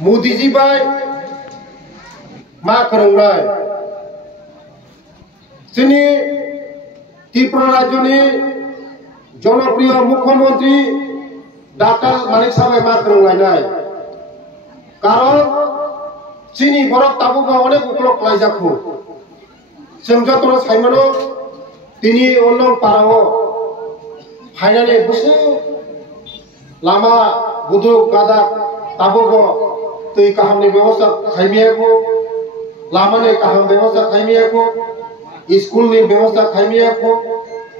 Modi ji bye मा करंगलाय जोंनि त्रिपुरा राज्यनि जनप्रिय मुख्यमंत्री डॉक्टर मानिक साहब मा करंगलायनाय कारण जोंनि बरफ ताबुगा अनेक उपलब्ध लायजाखौ जों जतन साइमानो दिनै अनलं पाराव फायनानै बुसु लामा बुदुक गादा ताबुगा दै काहामनि व्यवस्था खायमियाखौ लामानि काहाम व्यवस्था खायमियाखौ स्कूलनि व्यवस्था खायमियाखौ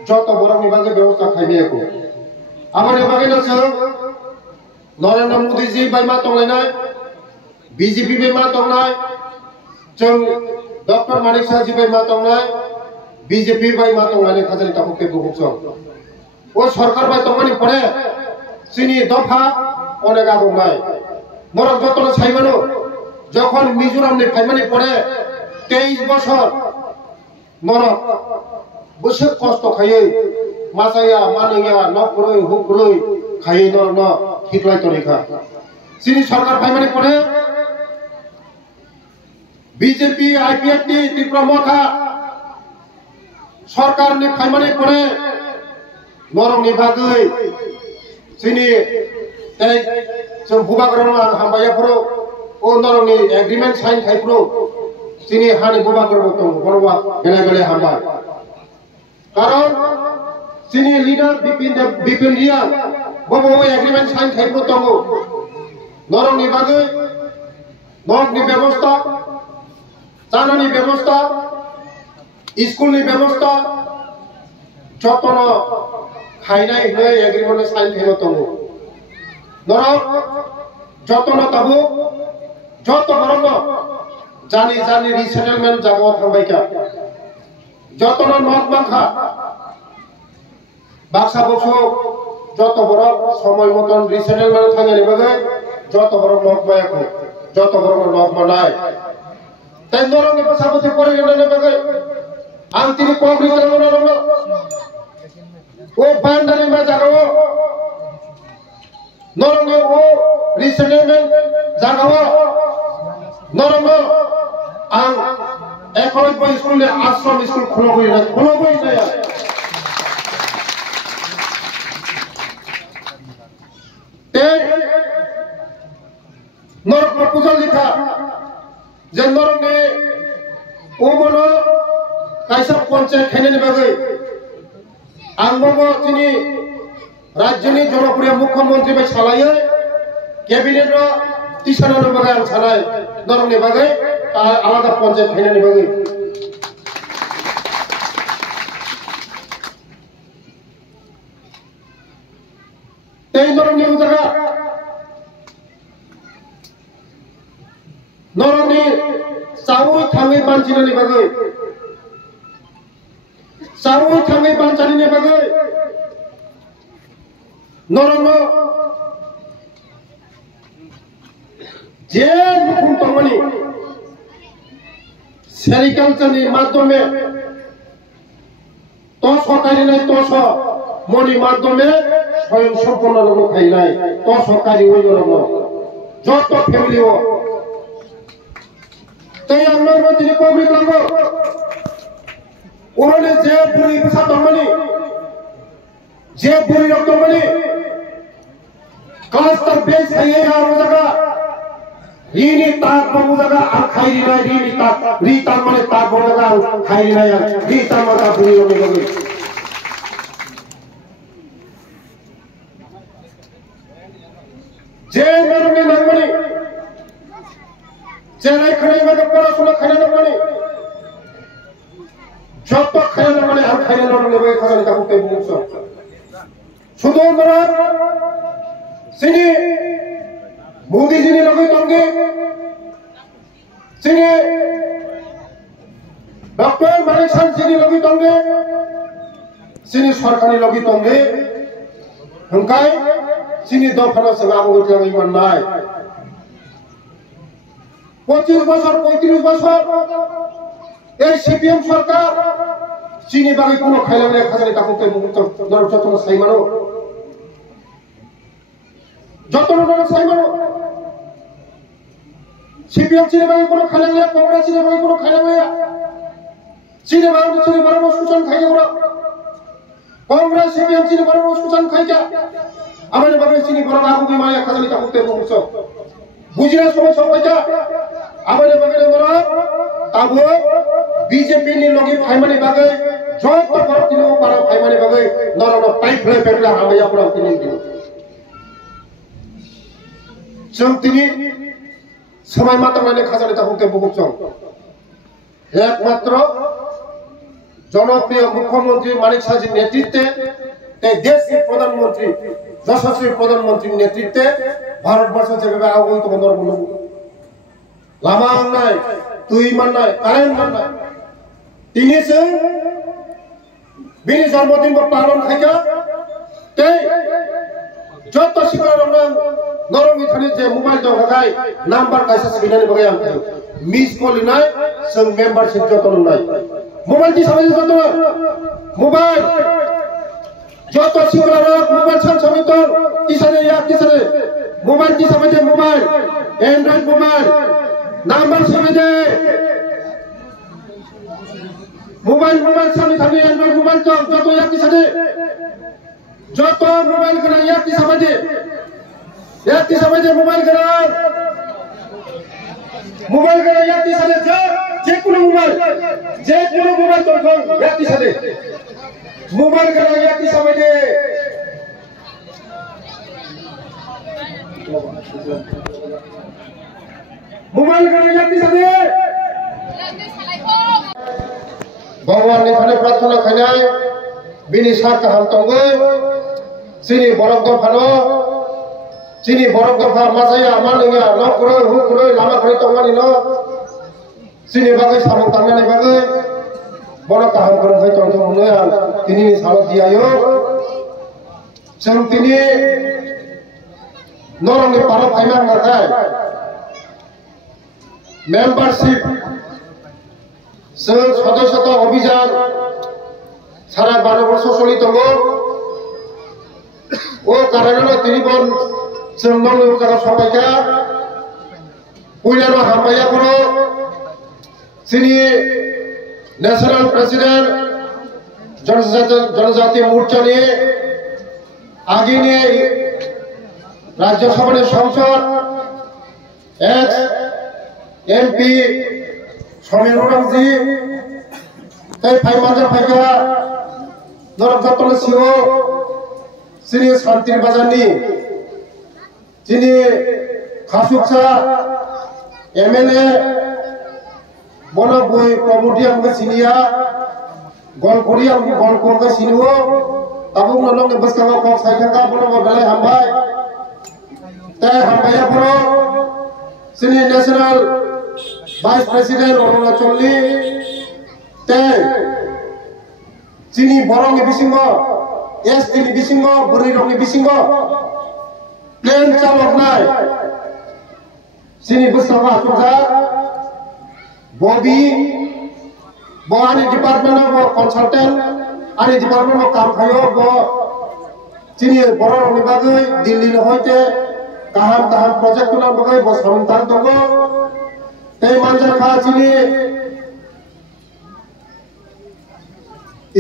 जत बरफनि बागै व्यवस्था खायमियाखौ आमानि बागैनो जों नरेंद्र मोदी जी बाय मा दंलायनाय बीजेपी बाय मा दंनाय जों डॉक्टर मानिक साह जी बाय मा दंनाय बीजेपी बाय मा दंलायनाय खाजानि ताबुके बुहुमसं ओ सरकार बाय दंमानि परे जोंनि दफा अनेक आदंनाय मरक जतन साइमानो যখন মিজোরামनि फायमानि परे 23 বছর मरक बोसोर कष्ट खायै मासाया मानैया नखरै हुखरै खायै न हिटलाय तरिखा जोंनि सरकार फायमानि परे बीजेपी आईपीएफटी त्रिपुरा मथा सरकारनि फायमानि परे नरमनि बागै जोंनि जों बुबाग्राम हामबायाफोराव ओ नरमनि एग्रीमेंट साइन खायफ्रो जोंनि हानि बुबाग्राम दं बरवा बेले बेले हामबाय कारण जोंनि लीडर बिपिन रिया बबो एग्रीमेंट साइन खायफ्रो दं नरमनि बागै नगनि व्यवस्था जानानि व्यवस्था स्कूलनि व्यवस्था जतन खायनाय होय एग्रीमेंट साइन खायनो दं नरक जतन ताबु जत बरम जानि जानि रिसेटलमेंट जागाव थांबायका जतन नक माखा बाक्सा बक्सो जत बरम समय मतन रिसेटलमेंट थांगानि बागै जत बरम नक बायाखौ जत बरम नक मानाय ताइ नरंनि बासाबोथे परिगणनानि बागै आं तिनि कग्रि खालामनो ओ बान्दानि मा जागाव नरंनि ओ रिसेटलमेंट जागाव नरंग आं एकलब्य स्कूल आश्रम स्कूल खुलबोय जाया ते नरक प्रपोजल लिखा जे नरंनि ओमनो कायसा पंचायत खायनायनि बागै आंबो दिनै राज्यनि जनप्रिय मुख्यमंत्री बाय सालायो कैबिनेट टिसाननि बागै आं सालाय नरंनि बागै आलादा पंचायत खायनायनि बागै तेई नरंनि जागा नरंनि सावै थाङै बानचिनानि बागै सावै थाङै बानचानिनि बागै नरंग जे नुकुम तंगनि सेरिकालचारनि माध्यमे तो सरकारि नाय तो मनि माध्यमे स्वयं सम्पूर्ण लोग खाइनाय तो सरकारि ओइ लोग जत फैमिली ओ तै आंनो दिनै पब्लिक लांगो ओरने जे बुरि बिसा तंगनि जे बुरि रक तंगनि क्लास्टर बेस है यार जगह रीनी ताक बमु जगह खाइरी ना रीनी ताक रीता माने ताक बमु जगह खाइरी ना यार रीता माता बुरी होने लगी जे नरमे नरमनी जे नहीं खड़े में पढ़ाशुना खाने नरमनी जब तक खाने नरमनी हम खाने नरमनी वे खाने का कुत्ते बुमुसा सुधो मरा सिनी मोदी जी ने लगे तंगे सिनी डॉक्टर मानिक साह जी ने लगे तंगे सिनी सरकार ने लगे तंगे हंकाय सिनी दफाना संगा बोलते हैं इमान नाय 25 বছর 35 বছর এই সিপিএম সরকার চিনি বাকি কোনো খাইলামে খাজানি তাকুতে মুক্ত নরক যতন সাইমানো যতন নরক সাইমানো CPM sini bagi kono khana ya Congress sini bagi kono khana ya sini baru susan khaya ora Congress CPM sini baru susan khaya amane bagi sini baru aku ki maya khazali ta hukte muso bujina সময় সবাইটা আমাদের বগলে ধরো তাবো BJP নি লগি ফাইমানি বাগে যত বড় দিন পারো ফাইমানি বাগে নরন পাইপ ফ্লাই পেটলা হামাইয়া পুরা দিন দিন जों তিনি সময় মাত্র মানে খাজালে তা হতে বহুচং একমাত্র জনপ্রিয় মুখ্যমন্ত্রী মানিক সাহাজির নেতৃত্বে এই দেশের প্রধানমন্ত্রী যশস্বী প্রধানমন্ত্রীর নেতৃত্বে ভারতবর্ষ যেভাবে আগুন তো বন্ধ বলব লামা নাই তুই মান নাই কারেন্ট মান নাই তিনি বিনি জন্মদিন পালন খাইকা তাই যত শিকার আমরা নরমি থানি যে মোবাইল দ হগাই নাম্বার কাইসা বিনানি বগাই আম মিস কল নাই সং মেম্বারশিপ যত নাই মোবাইল কি সময় যত মোবাইল যত শিকার মোবাইল সময় তো কিসারে ইয়া কিসারে মোবাইল কি সময় দে মোবাইল অ্যান্ড্রয়েড মোবাইল নাম্বার সময় দে মোবাইল সময় থানি অ্যান্ড্রয়েড মোবাইল তো যত ইয়া কিসারে যত মোবাইল করা ইয়া কি সময় দে याती समय जे मोबाइल करा याती समय जे कोनो मोबाइल तो कोन याती समय मोबाइल करा याती समय दे मोबाइल करा याती समय भगवान ने थाने प्रार्थना खानाय बिनि साथ हाम तंगो सिनि बरक द फानो sini borok gafar masaya maninga no kuroi hu kuroi lama kuroi tongani no sini bagai samung tangani bagai borok kaham kuroi hai tong tong ya tini ni salat dia yo sem tini norong ni para paiman ngakai membership সদস্যতা অভিযান সারা 12 বছর চলি তঙ্গ ও কারণে তিনি বল जोंनाव जागा सबायका पुइलानो हामबाया कोनो सिनि national president जनजाति मोर्चानि आगिनि राज्य सभानि संसद एक्स एमपी समीर रंजी तै फाइमाजा फाइका नरक जतन सिओ सिनि शान्ति बाजारनि जिनि खासुकसा एमएलए बनबुई प्रमोदियाम के सिनिया गलखरियाम गलखर के सिनिओ ताबुक नलंग बसकावा कक साइखाका बनब बेले हामबाय ताय हामबाया बरो सिनि नेशनल वाइस प्रेसिडेंट अरुणाचलनि ताय जिनि बरंनि बिसिंगो एसटी नि बिसिंगो बुरि रंनि बिसिंगो प्लेन चालक नाय sini bersama juga Bobby Boani department of consultant ani department of काम खायो बो sini borong ni bagai Delhi no hoite kaham project na bagai bos hamuntar togo tei manjar kha sini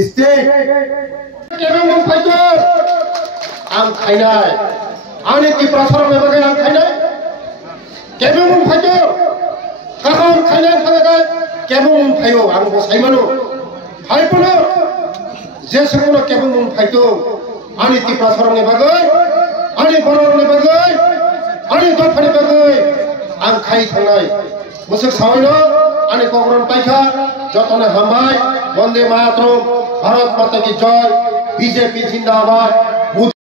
state kemang mong paito ang khainai ani ki prasar me bagai ang khainai केबुम फाइयो काहाम खाइना खागा केबुम फाइयो आं बसाइमानो फाइबनो जेसेबनो केबुम फाइतो आनि तिप्रा सरंनि बागै आनि बरंनि बागै आनि दफानि बागै आं खाइ थांनाय मुसुक सावैनो आनि कग्रन पाइखा जतने हामबाय वंदे मातरम भारत माता की जय बीजेपी जिंदाबाद।